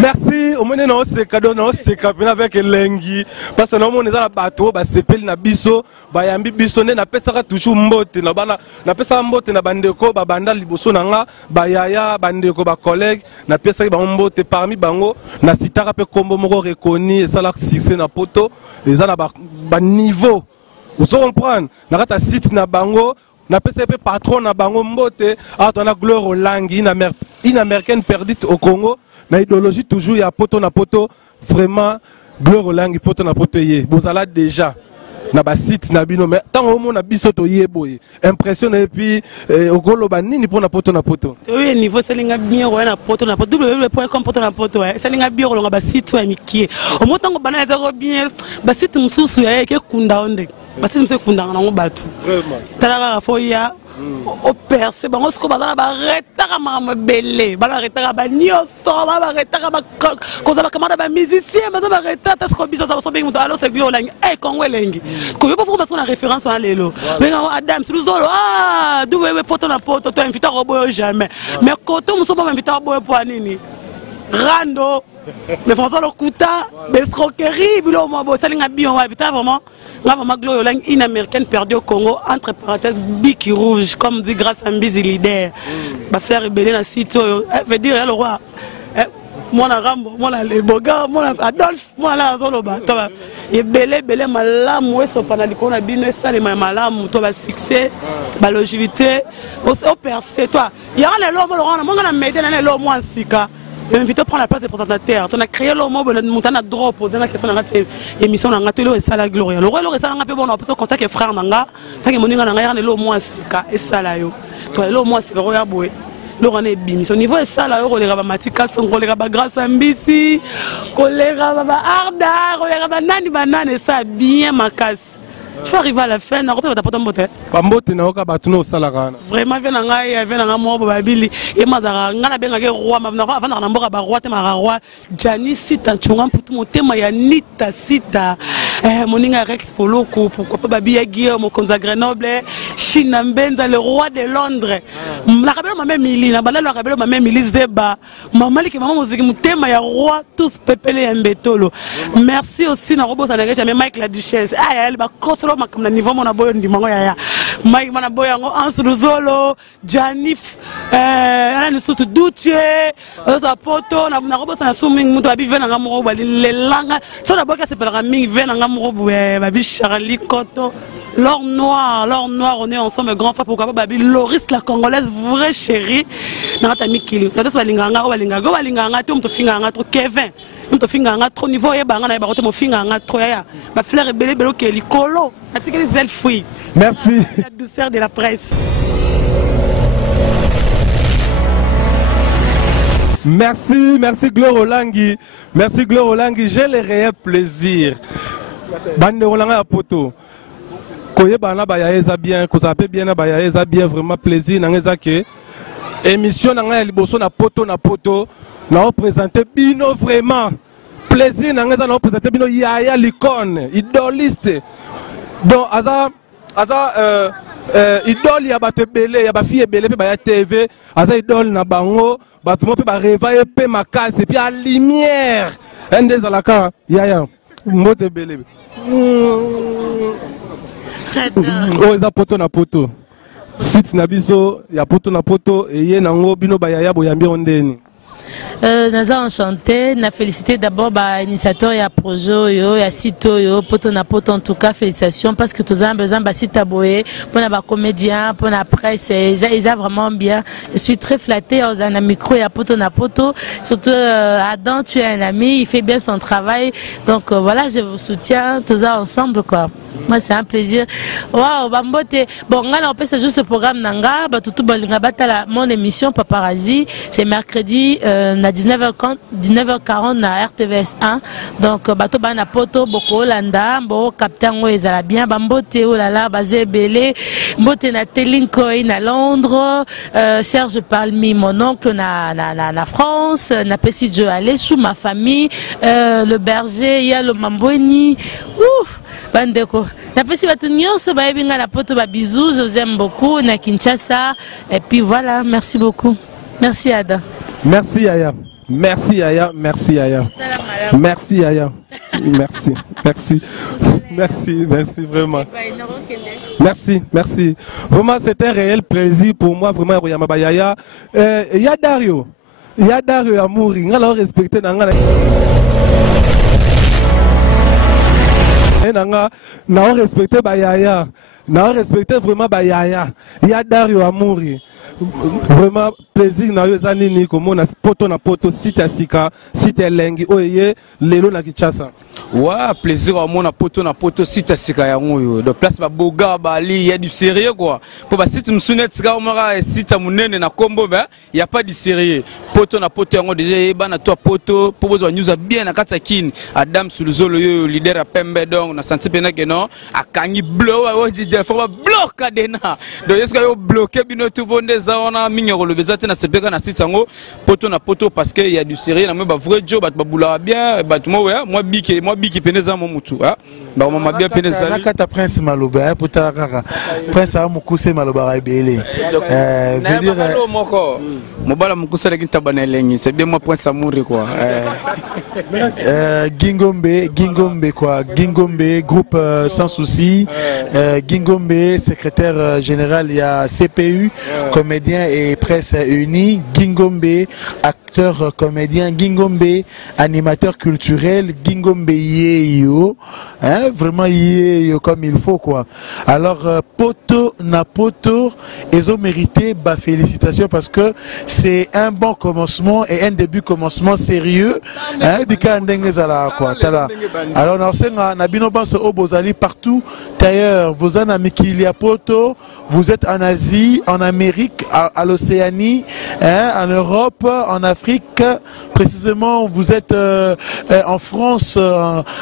Merci. Au moins, non, c'est cadeau, non, c'est capable avec Lengi. Parce que nous, on est dans la bateau, bah, c'est pel na biso, bah, yambi biso, na pesa toujours mbote, na pesa mbote na bandeko, bah, banda liboso nanga, bah, yaya, bandeko, bah, collègue, na pesa ba mbote parmi bango, na sitara pe kombo moko reconnu, et ça là, succès na poto, et ça na ba niveau. Vous comprenez? Na kata site na bango, na pesa pe patron na bango mbote, ah, on a gloire au langue, une américaine perdite au Congo. Na idéologie toujours il y a poto na poto vraiment gloire au langue poto na poto yé bozala déjà na ba site na bino mais tant au monde na biso to yeboye impressionné et puis okolo ba nini pour na poto oui niveau selinga bien na poto www.com poto na poto selinga bien ko ba site wa mikie au moins tango bana ezako bien ba site mususu ya ke kunda onde ba site mse kunda na ngo batu vraiment tala fo ya au percé bango siko bazala ba retaka ma belé bala retaka ba nyoso ba retaka ba koza ba kamada ba musicien ba retaka siko biso ça so bingu alors c'est glio langi Congo lengi ko yo pas parce qu'on a référence à lelo mais Adam Suluzolo ah douwe poto na poto to invité robo jamais mais koto muso ba invité robo pour nini Rando mais François Lokuta l'escroquerie bilo mo bo salinga bien wa bita vraiment une américaine perdue au Congo, entre parenthèses, bic rouge, comme dit grâce à Mbizi leader. Ma frère est belé dans le site, veut dire le roi. Moi, la Rambo, moi, les Boga, moi, Adolphe, moi, la Zoloba. Et belé, malam, moi, so panaliko, na bino, ça, les malam, toi, succès, la longévité, au percé, toi. Il y a les lois, moi, on a m'aidé dans les lois, moi, en sika. Invité à prendre la place des présentateurs. On a créé le mot, on a droit poser la question dans l'émission, on a tout le la gloire. Le roi, le resta, on a peu bon, on a besoin de contact frère Nanga. Tant que mon nègre n'a le moins sika et ça là yo. Toi, le moins c'est le roi boé. Le roi n'est bim. Au niveau de ça là, on les matika, on les grâce à Mbisi, on les arda, on les nani banane et ça bien ma casse. Je suis arrivé à la fin, on a repris ta mbote. Mbote na oka batuno salagana. Vraiment vient nga mo babili et mazara ngana benga ke roi ma avant na mboka ba roi te ma roi Jani sita chunga putu motema ya nita sita moninga Rex Poloko pourquoi pas babi ya Guillaume Konza Grenoble China Mbenza le roi de Londres la kabelo ma même Mili na bala la kabelo ma même Mili Zeba mamali ke maman muziki motema ya roi tous pepele ya mbetolo. Merci aussi na robo sana jamais Mike la Duchesse elle ba kosolo makamna niveau mona boyo ndimango ya Mike mana boyo ngo Ansuluzolo Janif ana sutu duche oza poto na robo sana sumi muto abi vena ngamoro ba lelanga so na boka sepela mingi vena ngamoro ba bi Charlie Koto l'or noir, on est ensemble grand frère pourquoi pas babi Loris la congolaise vraie chérie na ta mikili na to balinganga o balinganga to mto finganga to Kevin mto finganga trop niveau ye banga na ba rote mo finganga trop ya ba fleur belé belo ke likolo atikeli zel fouille. Merci La douceur de la presse. Merci Gloire Olangi. Merci Gloire Olangi, j'ai le réel plaisir. Bande Olanga ya poto. Koyeba na ba yaeza bien, ko zape bien na ba yaeza bien vraiment plaisir na ngeza ke émission na nga liboso na poto na représenter bino vraiment plaisir na ngeza na représenter bino yaya l'icône, idoliste. Donc aza idole ya bato belé ya ba fille belé pe ba ya TV, aza idole na bango, bato mo pe ba réveiller pe makasi puis à lumière. Ende zalaka yaya mbote belé. Oh eza poto na poto. Site na biso ya poto na poto et ye nango bino ba yaya boyambi ondeni. Nous avons enchanté, nous félicité d'abord l'initiateur et projet et site poto na poto en tout cas félicitations parce que tous avons besoin de site aboé pour les comédiens, pour la presse, ils ont vraiment bien. Je suis très flattée aux un micro et à poto na poto, surtout Adam, tu es un ami, il fait bien son travail, donc voilà, je vous soutiens tous ensemble quoi. Moi c'est un plaisir. Waouh, bambote. Bon, on peut juste ce programme nanga, tout mon émission Paparazzi, c'est mercredi à 19h40 na RTVS 1. Donc bato bana poto boko Hollanda, bo capitaine ezala bien bambote olala bazé belé, mbote na Telinkoy na Londres, Serge Palmi mon oncle na France, na pesi je aller sous ma famille, le berger, il y a le Mamboni. Ouf. Bandeko. Na pesi batu nyonso ba yebinga na poto ba bisous, je vous aime beaucoup na Kinshasa et puis voilà, merci beaucoup. Merci Ada. Merci Yaya. Merci Yaya, merci Yaya. Merci Yaya. Merci, merci. Merci vraiment. Merci, merci. Vraiment, c'est un réel plaisir pour moi, vraiment, Yamaba Yaya. Il y a Dario. Il y a Dario Amouri. On va respecter. On va respecter Yaya. On va respecter vraiment Yaya. Il y a Dario Amouri. Vraiment plaisir na yo zanini komona poto na poto site asika site lengi oye lelo na Kinshasa. Ouais, plaisir à mon poto na poto site asika yango de place ba boga bali il y a du sérieux quoi. Pour ba site msunet tsika omara site munene na kombo ba il y a pas du sérieux. Poto na poto yango déjà ba na toi poto pour besoin news bien na katakine Adam Suluzolo yo leader à Pembe donc na senti pena que non akangi blow wa di faut bloquer dena. Donc est-ce que yo bloquer bino tout bonde on a mis le bezate na sepeka na site yango poto na poto parce que il y a du sérieux na ba vrai job ba boula bien ba moi biki peneza mo mutu ah ba mama bien peneza na kata prince maloba pota kaka prince a mukuse maloba rebele veut dire moko mobala mukuse leki tabana lengi c'est bien moi prince amouri quoi Gingombe quoi Gingombe groupe sans souci Gingombe secrétaire général il y a CPU comédien et presse unie Gingombe acteur comédien Gingombe animateur culturel Gingombe yeyo hein, vraiment yeyo comme il faut quoi. Alors poto na poto ils ont mérité bah félicitations parce que c'est un bon commencement et un début commencement sérieux hein bika ndenge zala quoi tala. Alors na bino banso obozali partout d'ailleurs vous en avez qu'il y a poto vous êtes en Asie en Amérique à l'Océanie hein, en Europe en Afrique précisément vous êtes en France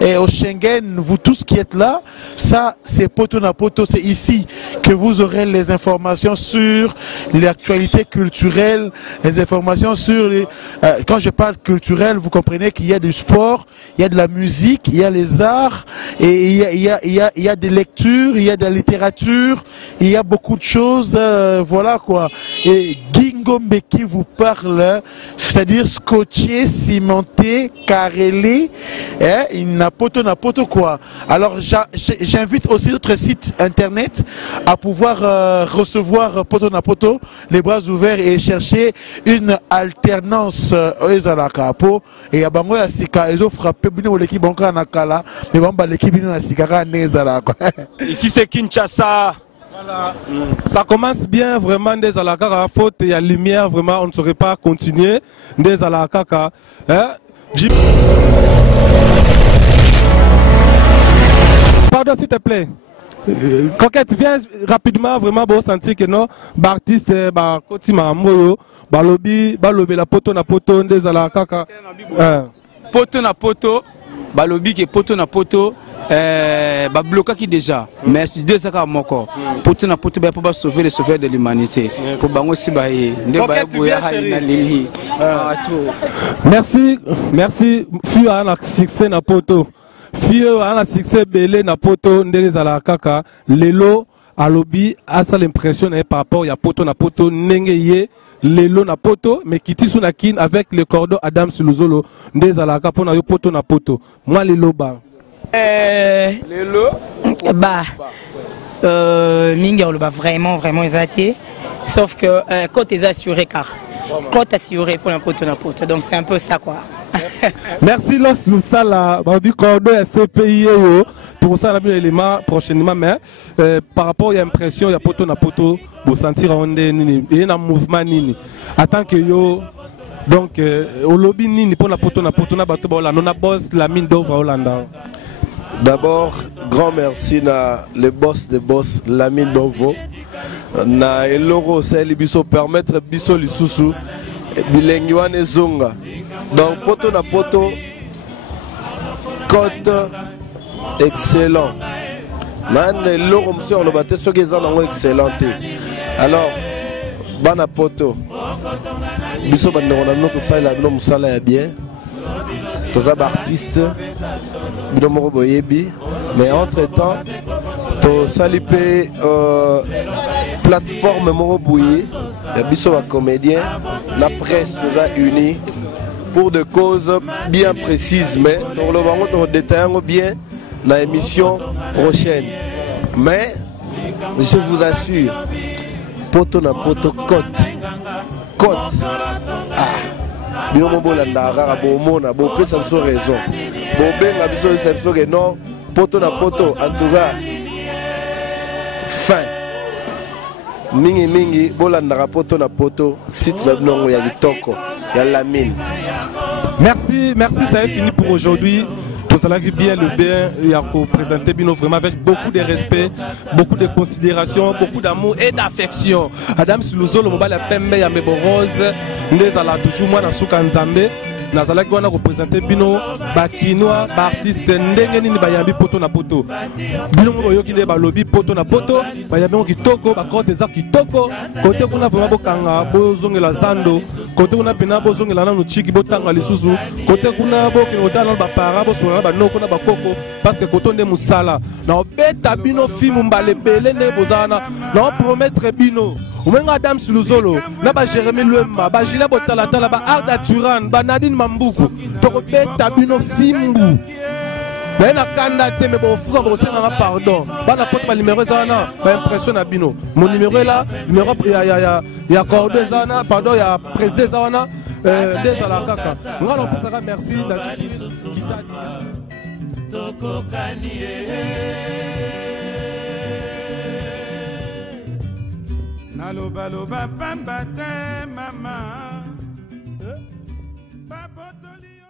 et au Schengen, vous tous qui êtes là, ça c'est poto na poto, c'est ici que vous aurez les informations sur l'actualité culturelle, les informations sur les... quand je parle culturel, vous comprenez qu'il y a du sport, il y a de la musique, il y a les arts, et il y a des lectures, il y a de la littérature, il y a beaucoup de choses, voilà quoi. Et Gingombe qui vous parle, c'est-à-dire scotché, cimenté, carrelé, hein, na poto quoi. Alors j'invite aussi notre site internet à pouvoir recevoir poto na poto, les bras ouverts et chercher une alternance ezalakapo et ya bango ya sika ezo frappé bino l'équipe banka na kala mais bamba l'équipe bino na sika ka nezala quoi. Ici c'est Kinshasa. Voilà. Ça commence bien vraiment des alakaka faute il y a lumière vraiment on ne saurait pas continuer des alakaka hein? Pardon s'il te plaît. Coquette viens rapidement vraiment pour sentir que non artiste ba kotima moyo balobi la poto na poto des alakaka poto na poto balobi ke poto na poto ba bloqué déjà mais c'est deux ça moko poto na poto ba pour sauver les sauveurs de l'humanité pour bango si ba nde ba boya haina lili merci fio ana succès na poto fio ana succès belé na poto ndenge zala kaka lelo alobi asa l'impression par rapport ya poto na poto ndenge ye lelo na poto mais kiti suna kin avec le cordon Adam Suluzolo ndenge zala ka pona yo poto na poto moi lelo ba lelo bah mingi oloba vraiment exalté sauf que quand t'es assuré car quand t'es assuré pour un poto na poto donc c'est un peu ça quoi. Merci Los Lusala babi cordon SCPI yo pour ça la bien élément prochainement mais par rapport à l'impression il y a poto na poto pour sentir on nini et na mouvement nini attends que yo donc au lobby nini pour la poto na bato ba on a boss la mine d'Ova Hollanda. D'abord, grand merci na le boss de boss Lamine Dovo na eloro c'est biso permettre biso lisusu bilengi wane zonga donc poto na poto code excellent na eloro monsieur on le battait sur les ans excellent alors bana poto biso bande on a notre salle la no musala ya bien tous les artistes mais entre temps to salipé plateforme morobouye ya biso ba comédien la presse nous a unis pour des causes bien précises, mais on détaille bien dans l'émission prochaine. Mais je vous assure, poto na poto côte. Ah, bien mon bolanda bon mona bon pesa so raison. Bon benga biso biso que non, poto na poto en tout cas. Fin. Mingi bolanda poto na poto site na nongo ya kitoko ya la mine. Merci, ça est fini pour aujourd'hui. Tout ça bien le bien, il a présenté Bino vraiment avec beaucoup de respect, beaucoup de considération, beaucoup d'amour et d'affection. Adam Siluzo, le mobile a pembe ya mebo rose, ndeza la toujours moi dans souka nzambe. Nazalaki wana représenter bino bakinois ba artiste ndenge nini bayambi poto na poto bino mo yoki nde balobi poto na poto bayambi ngo kitoko ba kote za kitoko kote kuna vraiment bokanga bozongela zando kote kuna pena bozongela na chiki botanga lisusu kote kuna bokengota na ba para bosona ba noko na ba koko parce que koto nde musala na obeta bino film mbale bele ne bozana na promettre bino Omenga Adam Suluzolo, na ba Jérémy Luemba, ba Gila Botalatala, ba Arda Turan, ba Nadine Mambuku, Tokobeta Bino Fimbu. Mais na kanda te me bo frère bo senga pardon. Ba na porte ba numéro zana, ba impression na bino. Mon numéro est là, numéro ya cordé zana, pardon ya président zana, des ala kaka. Ngalo pesaka merci na kita. Naloba loba pamba te mama. Babotoli.